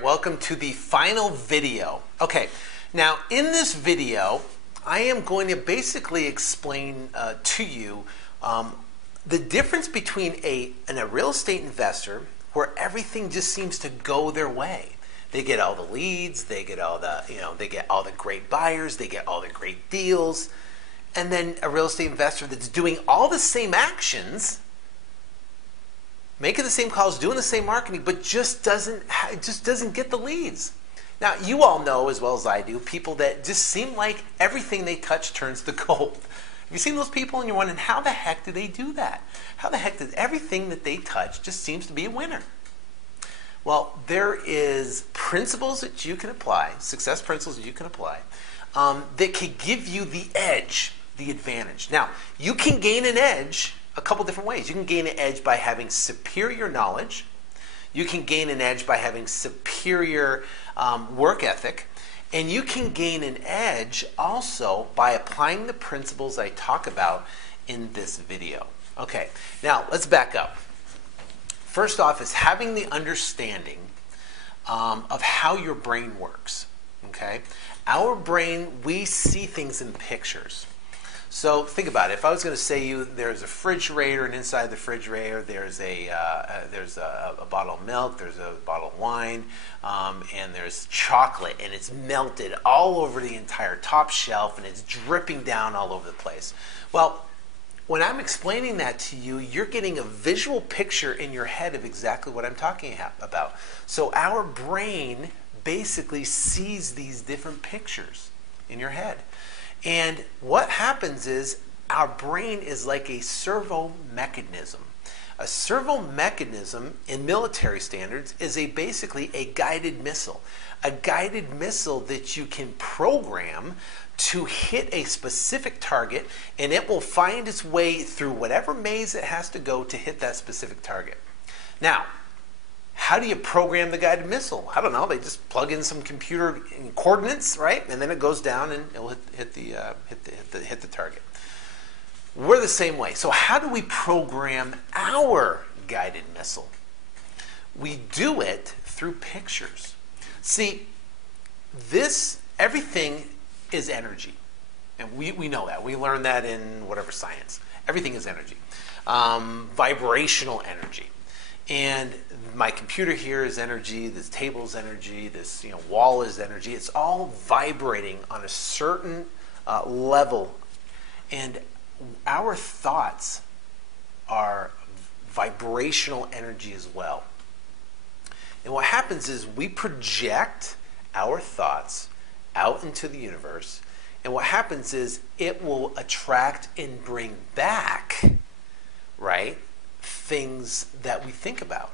right, welcome to the final video. Okay, now in this video, I am going to basically explain to you the difference between a real estate investor where everything just seems to go their way. They get all the leads, they get all the, they get all the great buyers, they get all the great deals, and then a real estate investor that's doing all the same actions, making the same calls, doing the same marketing, but just doesn't get the leads. Now, you all know as well as I do, people that just seem like everything they touch turns to gold. Have you seen those people and you're wondering, how the heck do they do that? How the heck does everything that they touch just seems to be a winner? Well, there is principles that you can apply, success principles that you can apply, that can give you the edge, the advantage. Now, you can gain an edge a couple different ways. You can gain an edge by having superior knowledge. You can gain an edge by having superior work ethic. And you can gain an edge also by applying the principles I talk about in this video. Okay, now let's back up. First off is having the understanding of how your brain works. Okay, our brain, we see things in pictures. So think about it. If I was going to say you there's a refrigerator, and inside the refrigerator there's a bottle of milk, there's a bottle of wine, and there's chocolate, and it's melted all over the entire top shelf, and it's dripping down all over the place. Well, when I'm explaining that to you, you're getting a visual picture in your head of exactly what I'm talking about. So our brain basically sees these different pictures in your head. And what happens is our brain is like a servo mechanism. A servo mechanism in military standards is basically a guided missile. A guided missile that you can program to hit a specific target, and it will find its way through whatever maze it has to go to hit that specific target. Now, how do you program the guided missile? I don't know. They just plug in some computer coordinates, right? And then it goes down and it'll hit the target. We're the same way. So how do we program our guided missile? We do it through pictures. See, everything is energy. And we know that. We learned that in whatever science. Everything is energy. Vibrational energy. And my computer here is energy, this table is energy, this wall is energy. It's all vibrating on a certain level. And our thoughts are vibrational energy as well. And what happens is we project our thoughts out into the universe. And what happens is it will attract and bring back, right, things that we think about.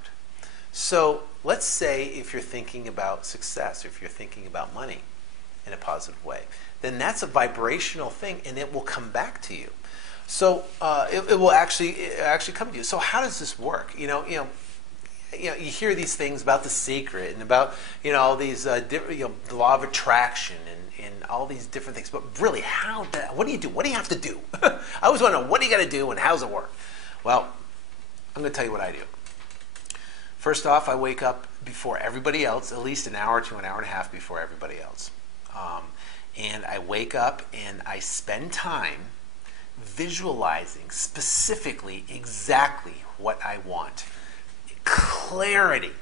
So let's say if you're thinking about success, or if you're thinking about money in a positive way, then that's a vibrational thing, and it will come back to you. So it will actually come to you. So how does this work? You hear these things about The Secret and about all these the law of attraction and all these different things. But really, what do you do? What do you have to do? I always want to know, what do you got to do and how does it work? Well, I'm going to tell you what I do. First off, I wake up before everybody else, at least an hour to an hour and a half before everybody else. And I wake up and I spend time visualizing specifically exactly what I want. Clarity.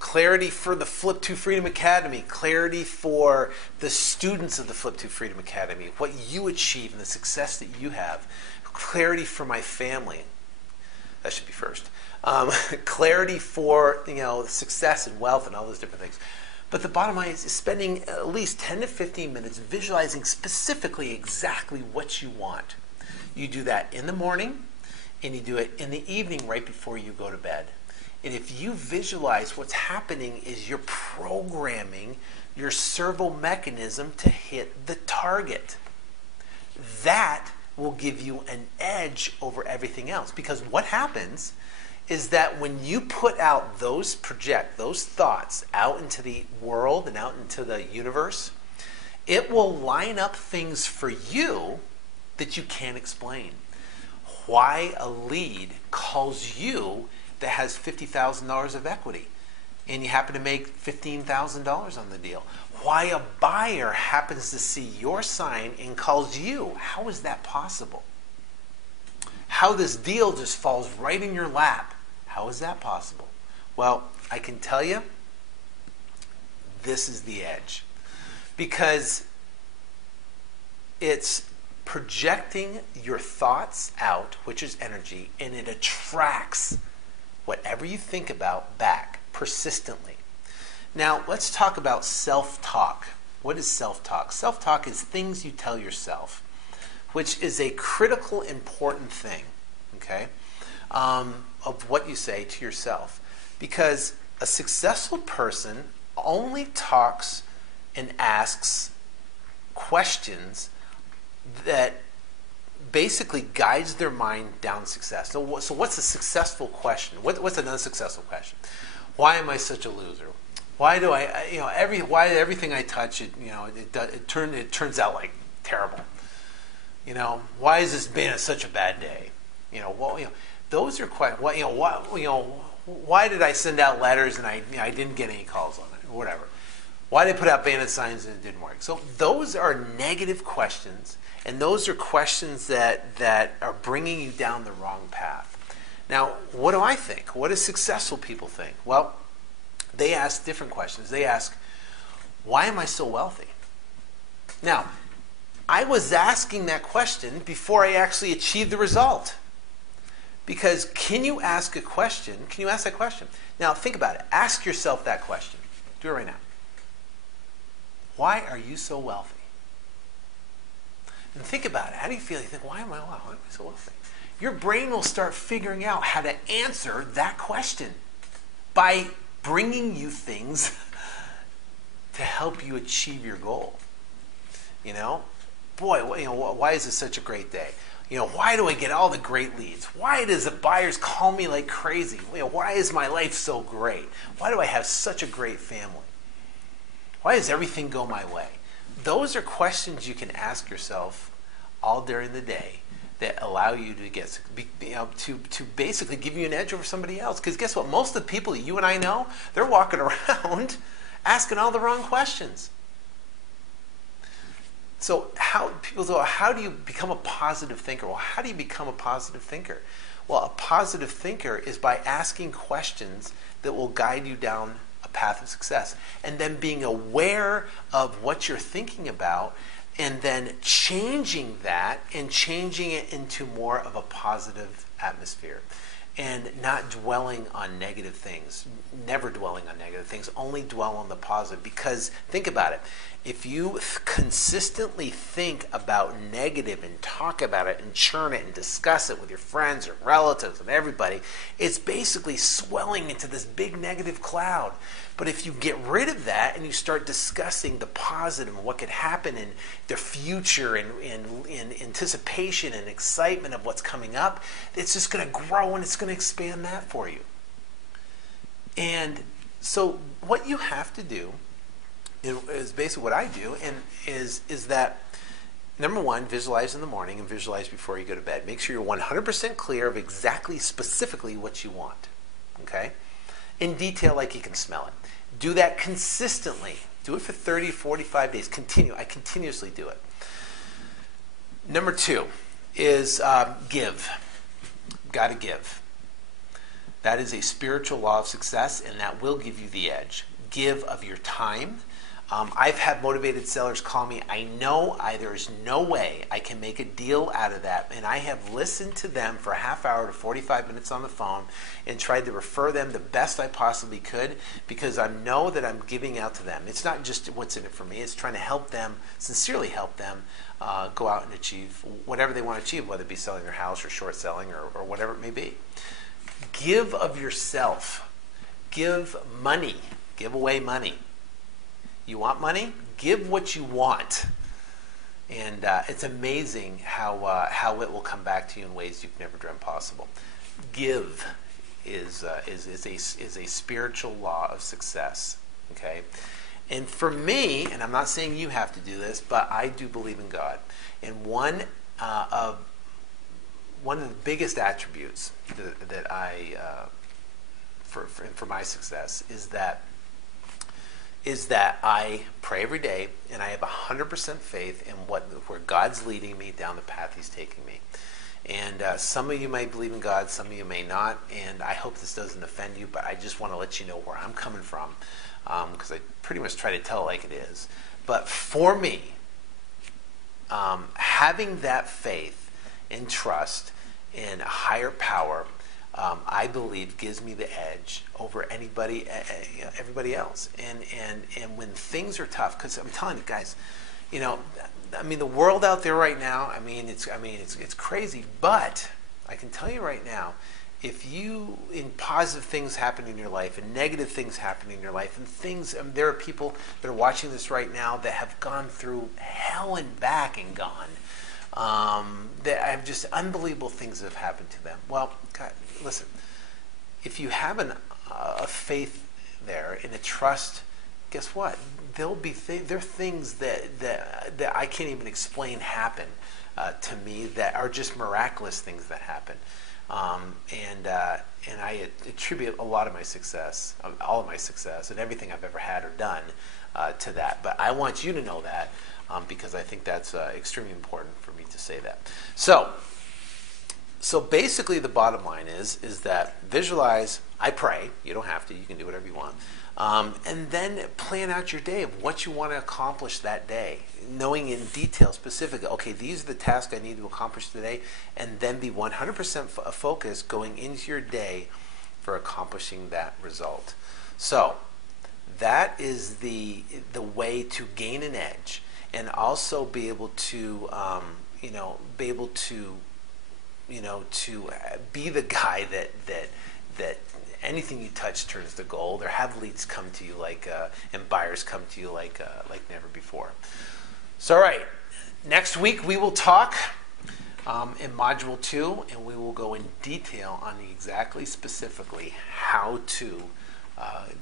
Clarity for the Flip to Freedom Academy. Clarity for the students of the Flip to Freedom Academy. What you achieve and the success that you have. Clarity for my family. That should be first. Clarity for success and wealth and all those different things. But the bottom line is spending at least 10 to 15 minutes visualizing specifically exactly what you want. You do that in the morning, and you do it in the evening right before you go to bed. And if you visualize, what's happening is you're programming your servo mechanism to hit the target. That will give you an edge over everything else. Because what happens is that when you put out project those thoughts out into the world and out into the universe, it will line up things for you that you can't explain. Why a lead calls you that has $50,000 of equity. and you happen to make $15,000 on the deal. Why a buyer happens to see your sign and calls you. How is that possible? How this deal just falls right in your lap. How is that possible? Well, I can tell you, this is the edge. Because it's projecting your thoughts out, which is energy, and it attracts whatever you think about back persistently. Now, let's talk about self-talk. What is self-talk? Self-talk is things you tell yourself, which is a critical, important thing, okay, of what you say to yourself. Because a successful person only talks and asks questions that basically guides their mind down success. So what's a successful question? What's an unsuccessful question? Why am I such a loser? Why do why everything I touch it turns out like terrible? Why has this been such a bad day? Those are quite why did I send out letters and I didn't get any calls on it or whatever? Why did I put out bandit signs and it didn't work? So those are negative questions, and those are questions that are bringing you down the wrong path. Now, what do I think? What do successful people think? Well, they ask different questions. They ask, why am I so wealthy? Now, I was asking that question before I actually achieved the result. Because can you ask a question? Can you ask that question? Now, think about it. Ask yourself that question. Do it right now. Why are you so wealthy? And think about it. How do you feel? You think, why am I so wealthy? Your brain will start figuring out how to answer that question by bringing you things to help you achieve your goal. Boy, why is this such a great day? Why do I get all the great leads? Why does the buyers call me like crazy? Why is my life so great? Why do I have such a great family? Why does everything go my way? Those are questions you can ask yourself all during the day that allow you to get to basically give you an edge over somebody else. Because guess what? Most of the people that you and I know, they're walking around asking all the wrong questions. So people say, how do you become a positive thinker? Well, how do you become a positive thinker? Well, a positive thinker is by asking questions that will guide you down a path of success, and then being aware of what you're thinking about, and then changing that and changing it into more of a positive atmosphere, and not dwelling on negative things. Never dwelling on negative things, only dwell on the positive. Because think about it. If you consistently think about negative and talk about it and churn it and discuss it with your friends or relatives and everybody, it's basically swelling into this big negative cloud. But if you get rid of that and you start discussing the positive and what could happen in the future and in anticipation and excitement of what's coming up, it's just going to grow and it's going to expand that for you. And so what you have to do is basically what I do, and is that, number one, visualize in the morning and visualize before you go to bed. Make sure you're 100% clear of exactly, specifically what you want, okay? In detail, like you can smell it. Do that consistently. Do it for 30, 45 days. I continuously do it. Number two is give. Got to give. That is a spiritual law of success, and that will give you the edge. Give of your time. I've had motivated sellers call me. I know there is no way I can make a deal out of that, and I have listened to them for a half hour to 45 minutes on the phone and tried to refer them the best I possibly could, because I know that I'm giving out to them. It's not just what's in it for me. It's trying to help them, sincerely help them go out and achieve whatever they want to achieve, whether it be selling their house or short selling or whatever it may be. Give of yourself. Give money. Give away money. You want money? Give what you want. And it's amazing how it will come back to you in ways you've never dreamt possible. Give is a spiritual law of success. Okay? And for me, and I'm not saying you have to do this, but I do believe in God. And one of the biggest attributes that I for my success is that I pray every day, and I have 100% faith in where God's leading me down the path He's taking me. And some of you may believe in God, some of you may not, and I hope this doesn't offend you, but I just want to let you know where I'm coming from, because I pretty much try to tell it like it is. But for me, having that faith and trust in a higher power, I believe gives me the edge over everybody else. And when things are tough, because I'm telling you guys, the world out there right now, it's crazy. But I can tell you right now, if in positive things happen in your life and negative things happen in your life, and there are people that are watching this right now that have gone through hell and back and gone. That have just unbelievable things that have happened to them. Well, God, listen, if you have a faith there and a trust, guess what? There are things that I can't even explain happen to me that are just miraculous things that happen. And I attribute a lot of my success, all of my success, and everything I've ever had or done to that. But I want you to know that because I think that's extremely important for me to say that. So basically the bottom line is that visualize, I pray, you don't have to, you can do whatever you want, and then plan out your day of what you want to accomplish that day, knowing in detail, specifically, okay, these are the tasks I need to accomplish today, and then be 100% focused going into your day for accomplishing that result. So that is the way to gain an edge, and also be able to be the guy that anything you touch turns to gold, or have leads come to you and buyers come to you like never before. So, all right, next week we will talk in Module 2, and we will go in detail on specifically how to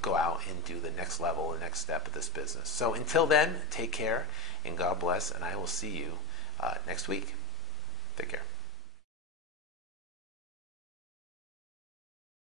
go out and do the next level, the next step of this business. So until then, take care, and God bless, and I will see you next week. Take care.